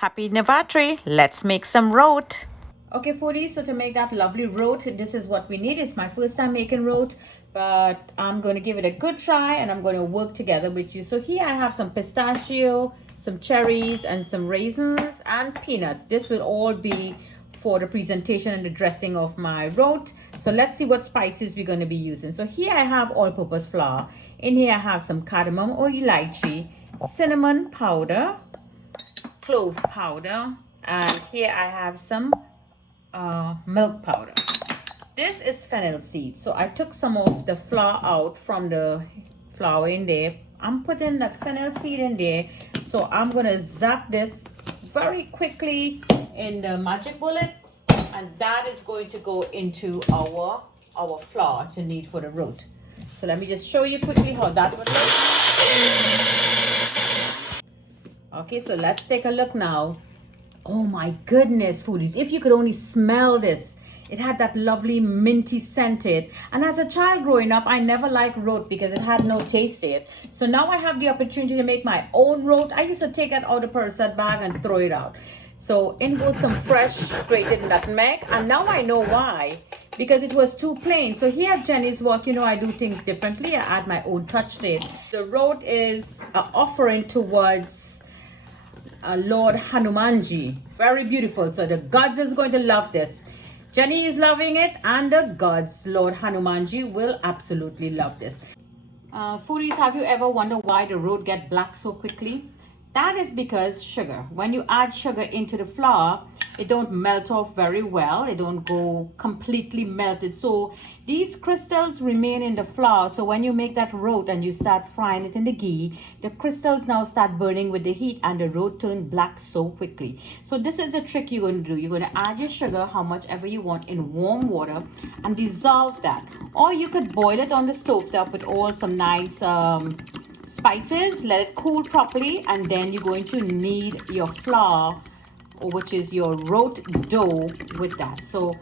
Happy Navratri. Let's make some roat. Okay, foodies, so to make that lovely roat, this is what we need. It's my first time making roat, but I'm going to give it a good try and I'm going to work together with you. So here I have some pistachio, some cherries, and some raisins and peanuts. This will all be for the presentation and the dressing of my roat. So let's see what spices we're going to be using. So here I have all-purpose flour. In here I have some cardamom or elaichi, cinnamon powder, clove powder, and here I have some milk powder. This is fennel seed, so I took some of the flour out from the flour in there. I'm putting that fennel seed in there, so I'm gonna zap this very quickly in the magic bullet, and that is going to go into our flour to knead for the root. So let me just show you quickly how that would look. Okay, so let's take a look now. Oh my goodness, foodies, if you could only smell this. It had that lovely minty scented. And as a child growing up, I never liked root because it had no taste to it. So now I have the opportunity to make my own root. I used to take it out of the Percet bag and throw it out. So in goes some fresh grated nutmeg. And now I know why. Because it was too plain. So here at Jenny's Walk, you know, I do things differently. I add my own touch to it. The root is an offering towards Lord Hanumanji. Very beautiful. So the gods is going to love this. Jenny is loving it, and the gods, Lord Hanumanji, will absolutely love this. Foodies, have you ever wondered why the road get black so quickly? That is because sugar. When you add sugar into the flour, it don't melt off very well. It don't go completely melted. So these crystals remain in the flour. So when you make that root and you start frying it in the ghee, the crystals now start burning with the heat and the root turn black so quickly. So this is the trick you're going to do. You're going to add your sugar, how much ever you want, in warm water and dissolve that. Or you could boil it on the stove top with all some nice spices, let it cool properly, and then you're going to knead your flour, which is your root dough, with that. So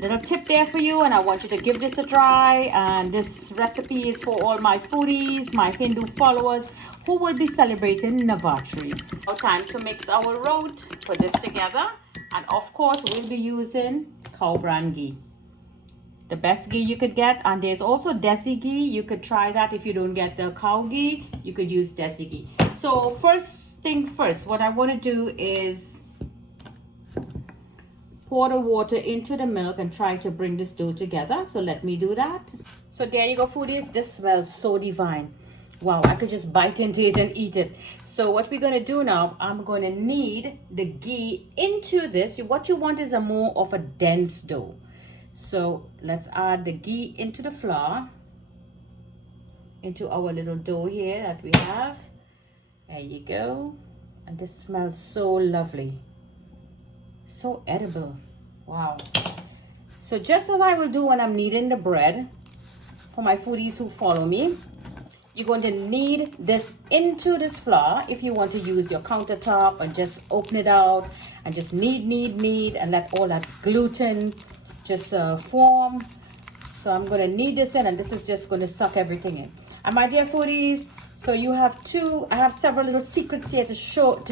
little tip there for you, and I want you to give this a try. And this recipe is for all my foodies, my Hindu followers who will be celebrating Navratri. Now time to mix our root, put this together, and of course we'll be using cow brand ghee, the best ghee you could get. And there's also desi ghee. You could try that. If you don't get the cow ghee, you could use desi ghee. So first thing first, what I want to do is pour the water into the milk and try to bring this dough together. So let me do that. So there you go, foodies. This smells so divine. Wow, I could just bite into it and eat it. So what we're going to do now, I'm going to knead the ghee into this. What you want is a more of a dense dough. So let's add the ghee into the flour, into our little dough here that we have. There you go. And this smells so lovely, so edible. Wow. So just as I will do when I'm kneading the bread, for my foodies who follow me, you're going to knead this into this flour. If you want to use your countertop and just open it out and just knead and let all that gluten just form. So I'm going to knead this in, and this is just going to suck everything in. And my dear foodies, so you have I have several little secrets here to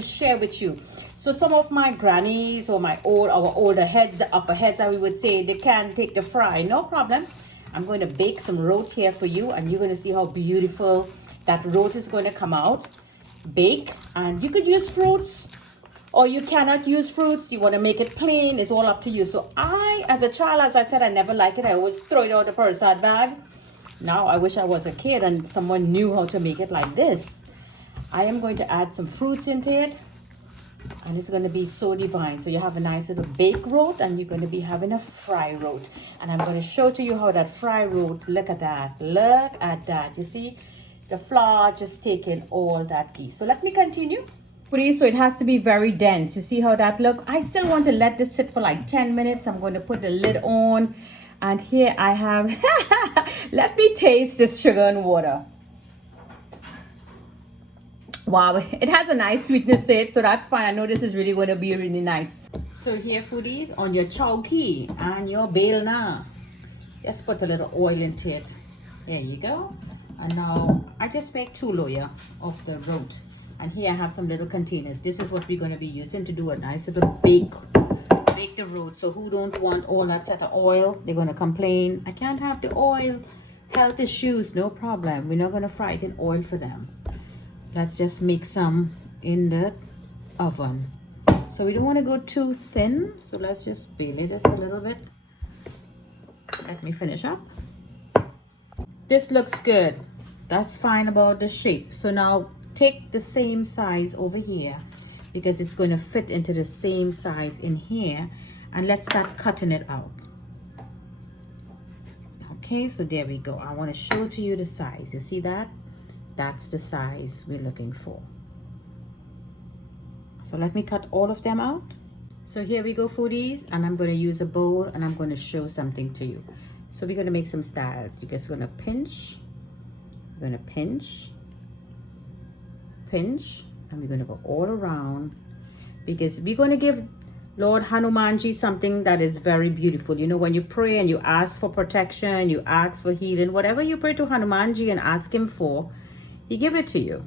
share with you. So some of my grannies or our older heads, the upper heads, as we would say, they can't take the fry. No problem. I'm going to bake some root here for you, and you're going to see how beautiful that root is going to come out. Bake, and you could use fruits, or you cannot use fruits. You want to make it plain, it's all up to you. So I, as a child, as I said, I never liked it. I always throw it out the Percet bag. Now I wish I was a kid and someone knew how to make it like this. I am going to add some fruits into it, and it's going to be so divine. So you have a nice little baked root, and you're going to be having a fry root. And I'm going to show to you how that fry root, look at that. Look at that. You see the flour just taking all that ghee. So let me continue. So it has to be very dense. You see how that look? I still want to let this sit for like 10 minutes. I'm going to put the lid on. And here I have, let me taste this sugar and water. Wow, it has a nice sweetness to it, so that's fine. I know this is really going to be really nice. So here, foodies, on your chowki and your belna, just put a little oil into it. There you go. And now I just make 2 layers of the root. And here I have some little containers. This is what we're going to be using to do a nice little bake the root. So who don't want all that set of oil? They're going to complain, I can't have the oil, health issues. No problem, we're not going to fry it in oil for them. Let's just make some in the oven. So we don't want to go too thin, so let's just bail it just a little bit. Let me finish up. This looks good. That's fine about the shape. So now take the same size over here, because it's going to fit into the same size in here, and let's start cutting it out. Okay, so there we go. I want to show to you the size. You see that? That's the size we're looking for. So let me cut all of them out. So here we go, foodies, and I'm going to use a bowl and I'm going to show something to you. So we're going to make some styles. You're just going to pinch, we're going to pinch, pinch, and we're going to go all around, because we're going to give Lord Hanumanji something that is very beautiful. You know, when you pray and you ask for protection, you ask for healing, whatever you pray to Hanumanji and ask him for, he give it to you.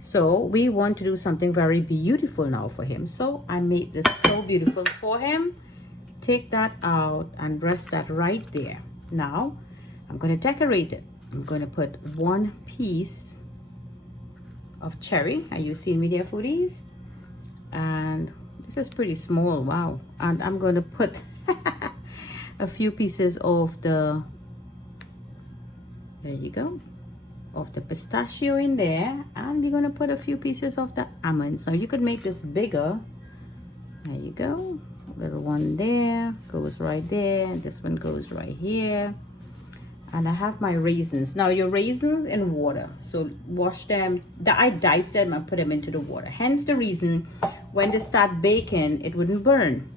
So we want to do something very beautiful now for him. So I made this so beautiful for him. Take that out and rest that right there. Now I'm going to decorate it. I'm going to put one piece of cherry. Are you seeing me there, foodies? And this is pretty small. Wow. And I'm going to put a few pieces of the, there you go, of the pistachio in there, and we're going to put a few pieces of the almonds. So you could make this bigger. There you go. A little one there goes right there, and this one goes right here. And I have my raisins. Now your raisins in water, so wash them. I diced them and put them into the water. Hence the reason when they start baking, it wouldn't burn.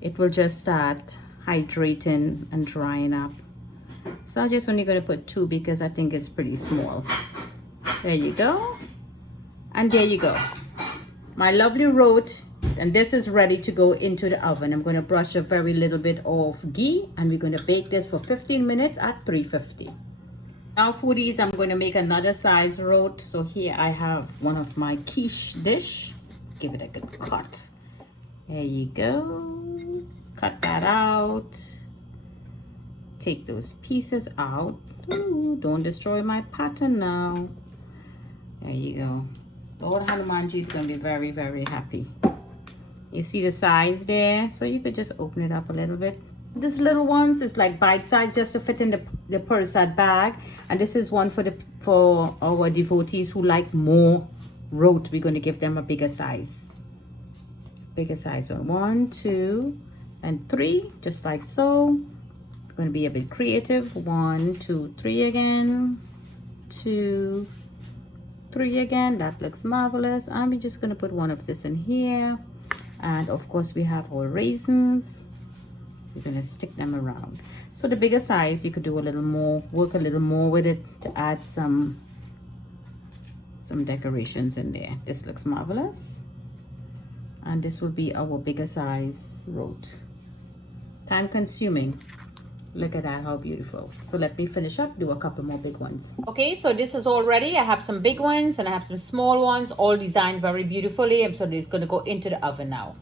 It will just start hydrating and drying up. So I'm just only going to put 2 because I think it's pretty small. There you go. And there you go. My lovely roat. And this is ready to go into the oven. I'm going to brush a very little bit of ghee, and we're going to bake this for 15 minutes at 350. Now, foodies, I'm going to make another size roat. So here I have one of my quiche dish. Give it a good cut. There you go. Cut that out. Take those pieces out. Ooh, don't destroy my pattern now. There you go. Lord Hanumanji is going to be very, very happy. You see the size there? So you could just open it up a little bit. This little ones is like bite size, just to fit in the Persad bag. And this is one for our devotees who like more roat. We're going to give them a bigger size. Bigger size one. 1, 2, and 3, just like so. We're going to be a bit creative. 1, 2, 3 again. 2, 3 again. That looks marvelous. And we're just going to put one of this in here. And of course we have our raisins. We're going to stick them around. So the bigger size, you could do a little more, work a little more with it to add some decorations in there. This looks marvelous. And this will be our bigger size roat. Time consuming. Look at that, how beautiful. So let me finish up, do a couple more big ones. Okay, so this is all ready. I have some big ones and I have some small ones, all designed very beautifully. And so it's going to go into the oven now.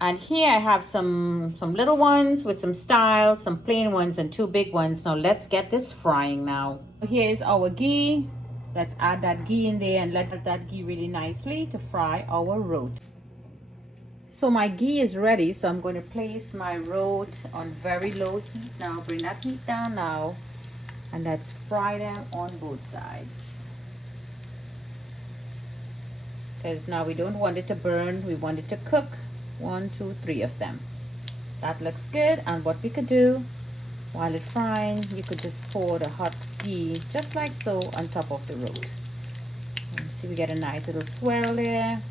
And here I have some little ones with some style, some plain ones, and 2 big ones. Now let's get this frying now. Here is our ghee. Let's add that ghee in there and let that ghee really nicely to fry our roat. So my ghee is ready, so I'm going to place my roat on very low heat now. Bring that heat down now, and let's fry them on both sides. Because now we don't want it to burn, we want it to cook. 1, 2, 3 of them. That looks good. And what we could do while it's frying, you could just pour the hot ghee just like so on top of the roat. And see, we get a nice little swirl there.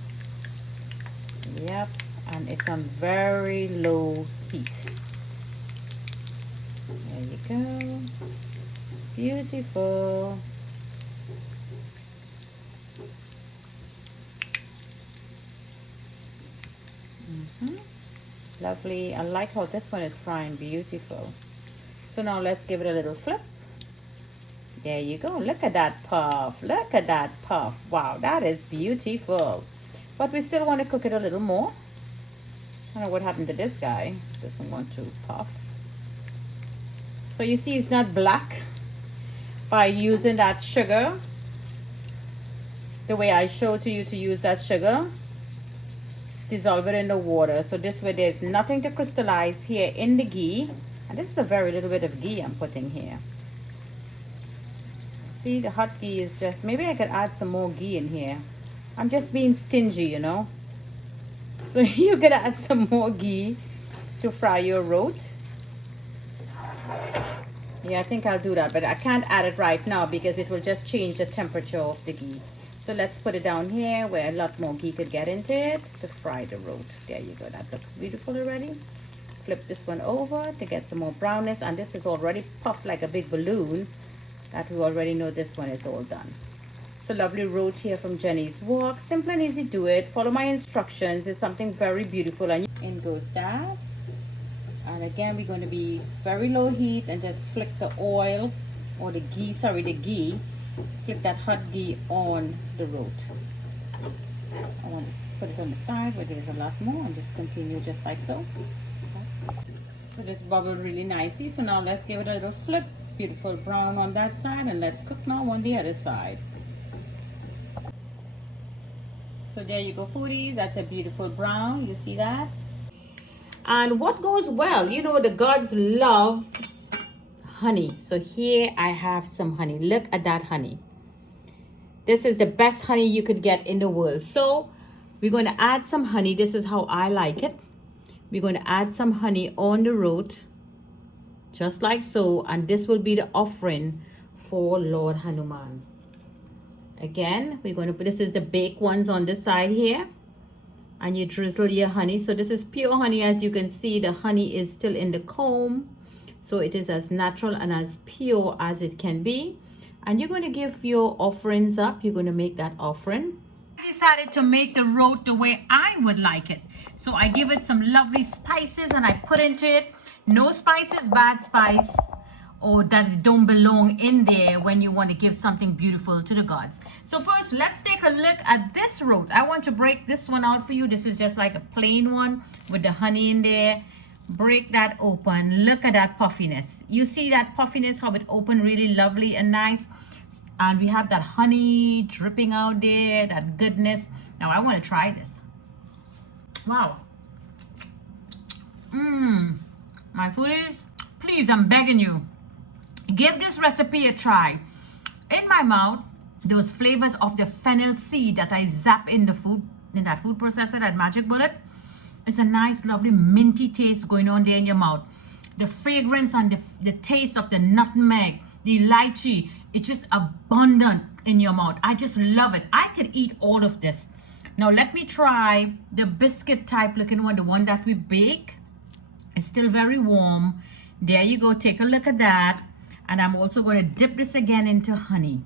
Yep. And it's on very low heat. There you go. Beautiful. Lovely. I like how this one is frying beautiful. So now let's give it a little flip. There you go. Look at that puff. Look at that puff. Wow, that is beautiful. But we still want to cook it a little more. I don't know what happened to this guy. Doesn't want to puff. So you see it's not black by using that sugar. The way I showed to you to use that sugar. Dissolve it in the water. So this way there's nothing to crystallize here in the ghee. And this is a very little bit of ghee I'm putting here. See, the hot ghee is just, maybe I could add some more ghee in here. I'm just being stingy, you know. So you could add some more ghee to fry your roat. Yeah, I think I'll do that, but I can't add it right now because it will just change the temperature of the ghee. So let's put it down here where a lot more ghee could get into it to fry the roat. There you go. That looks beautiful already. Flip this one over to get some more brownness, and this is already puffed like a big balloon. That we already know this one is all done. So lovely roat here from Jenny's Walk. Simple and easy, do it. Follow my instructions. It's something very beautiful. And in goes that. And again, we're going to be very low heat and just flick the oil or the ghee, the ghee. Flick that hot ghee on the roat. I want to put it on the side where there's a lot more and just continue just like so. So this bubbled really nicely. So now let's give it a little flip. Beautiful brown on that side, and let's cook now on the other side. So there you go, foodies. That's a beautiful brown. You see that? And what goes well, you know, the gods love honey. So here I have some honey. Look at that honey. This is the best honey you could get in the world. So we're going to add some honey. This is how I like it. We're going to add some honey on the roat, just like so, and this will be the offering for Lord Hanuman. Again, we're going to put, this is the baked ones on this side here, and you drizzle your honey. So this is pure honey. As you can see, the honey is still in the comb, so it is as natural and as pure as it can be. And you're going to give your offerings up. You're going to make that offering. I decided to make the roat the way I would like it, so I give it some lovely spices and I put into it. No spices, bad spice, or that don't belong in there when you want to give something beautiful to the gods. So first, let's take a look at this roat. I want to break this one out for you. This is just like a plain one with the honey in there. Break that open. Look at that puffiness. You see that puffiness, how it opened really lovely and nice. And we have that honey dripping out there, that goodness. Now I want to try this. Wow. My foodies, please, I'm begging you, give this recipe a try. In my mouth, those flavors of the fennel seed that I zap in the food, in that food processor, that magic bullet, it's a nice, lovely, minty taste going on there in your mouth. The fragrance and the taste of the nutmeg, the lychee, it's just abundant in your mouth. I just love it. I could eat all of this. Now let me try the biscuit type looking one, the one that we bake. It's still very warm. There you go. Take a look at that. And I'm also going to dip this again into honey.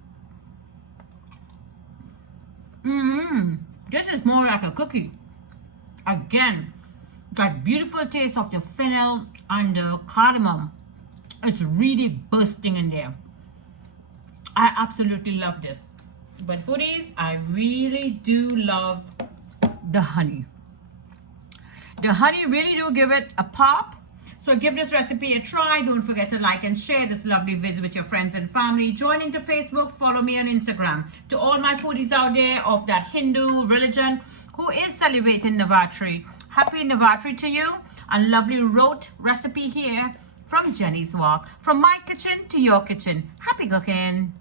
This is more like a cookie. Again, that beautiful taste of the fennel and the cardamom. It's really bursting in there. I absolutely love this. But foodies, I really do love the honey. The honey really do give it a pop. So give this recipe a try. Don't forget to like and share this lovely video with your friends and family. Join into Facebook. Follow me on Instagram. To all my foodies out there of that Hindu religion who is celebrating Navratri, happy Navratri to you. And lovely roat recipe here from Jenny's Walk. From my kitchen to your kitchen. Happy cooking.